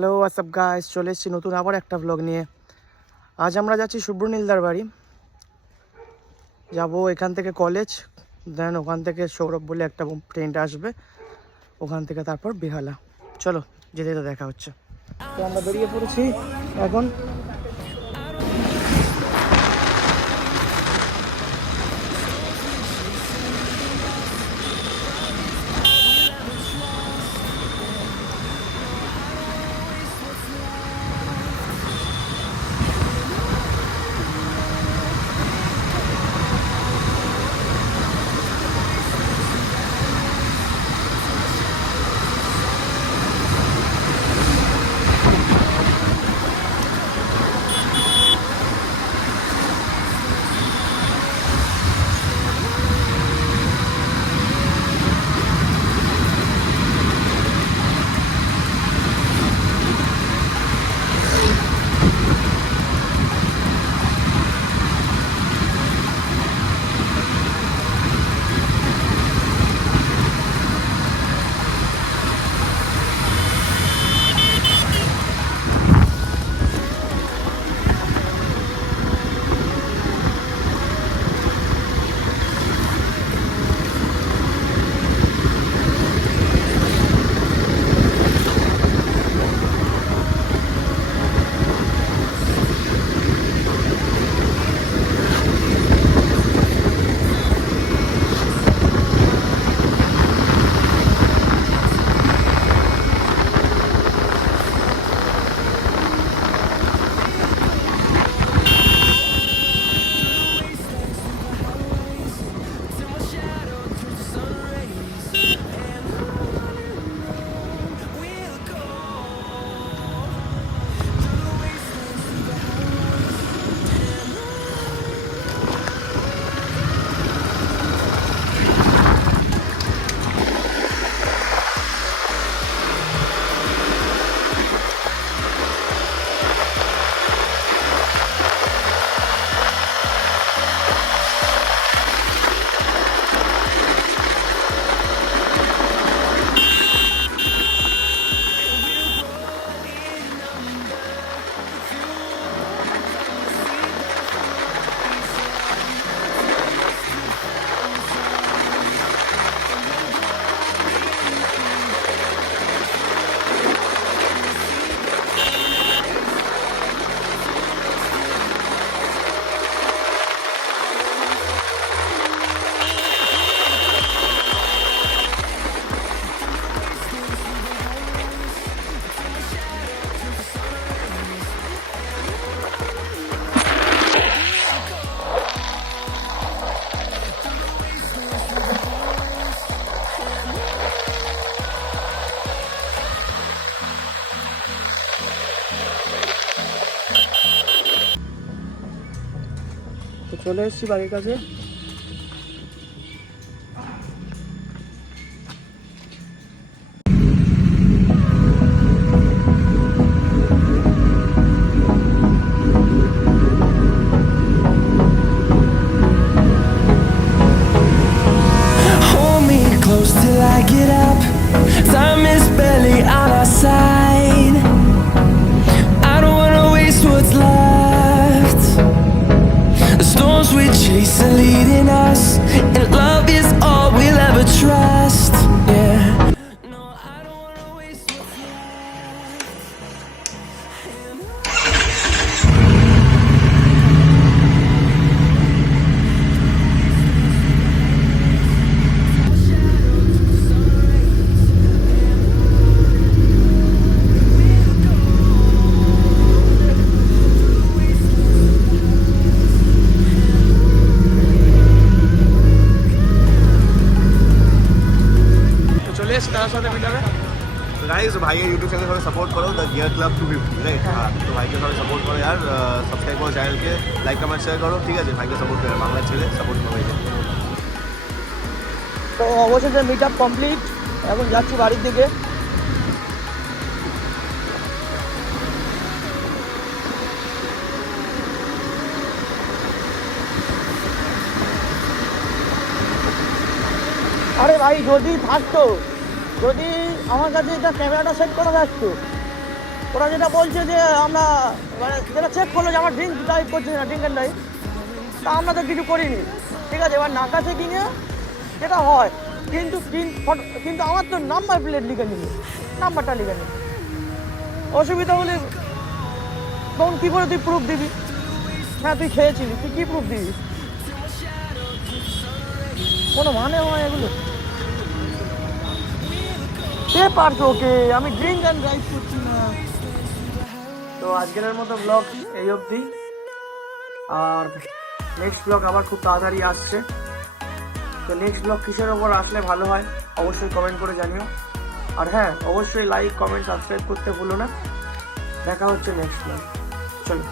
Hello WhatsApp guys, চলে এসেছি নতুন আবার একটা ব্লগ নিয়ে। আজ আমরা যাচ্ছি সুব্রনীলদার বাড়ি, যাব এখান থেকে কলেজ, দেন ওখান থেকে সৌরভ বলে একটা ফ্রেন্ড আসবে, ওখান থেকে তারপর বেহালা। চলো যেতে যেতে দেখা হচ্ছে। তো আমরা বেরিয়ে পড়েছি এখন। তো চলে এসেছি বাড়ির কাছে। Hold me close till I get up. Time is barely on our side. I don't wanna waste what's left. The storms we chase are leading us, and love is all we'll ever trust. Yeah. No, I don't wanna waste what's তো চলে এসেছি তার সাথে মিটাবে। Guys भाई YouTube channel थोड़ा support करो the gear club 250 right. हाँ तो भाई के थोड़ा सपोर्ट करो यार, सब्सक्राइब करो चैनल के, लाइक कमेंट शेयर करो, ठीक है भाई के सपोर्ट करो, बांग्ला ছেলে सपोर्ट करो भाई। তো অবশেষে মিট আপ কমপ্লিট, এখন যাচ্ছি বাড়ির দিকে। আরে ভাই যদি থাকতো, যদি আমার কাছে এটা ক্যামেরাটা সেট করা থাকতো ওরা যেটা বলছে যে আমরা মানে যেটা চেক করলো যে আমার ড্রিঙ্ক ড্রাইভ করছে না, ড্রিঙ্ক অ্যান্ড ড্রাইভ, তা আমরা তো কিছু করিনি, ঠিক আছে। এবার নাকা চেকিংয়ে যেটা হয়, কিন্তু আমার তো নাম্বার প্লেট লিখে নিল, নাম্বারটা লিখে নিল। অসুবিধা হলে তখন কী করে তুই প্রুফ দিবি? হ্যাঁ তুই খেয়েছিলি, তুই কী প্রুফ দিবি? কোনো মানে হয় এগুলো? কে পারছো ওকে? আমি ড্রিঙ্ক অ্যান্ড ড্রাইভ করছি না। তো আজকের মতো ব্লগ এই অবধি, আর নেক্সট ব্লগ আবার খুব তাড়াতাড়ি আসছে। তো নেক্সট ব্লগ কিসের ওপর আসলে ভালো হয় অবশ্যই কমেন্ট করে জানিও। আর হ্যাঁ, অবশ্যই লাইক, কমেন্ট, সাবস্ক্রাইব করতে ভুলো না। দেখা হচ্ছে নেক্সট ব্লগ। চলো।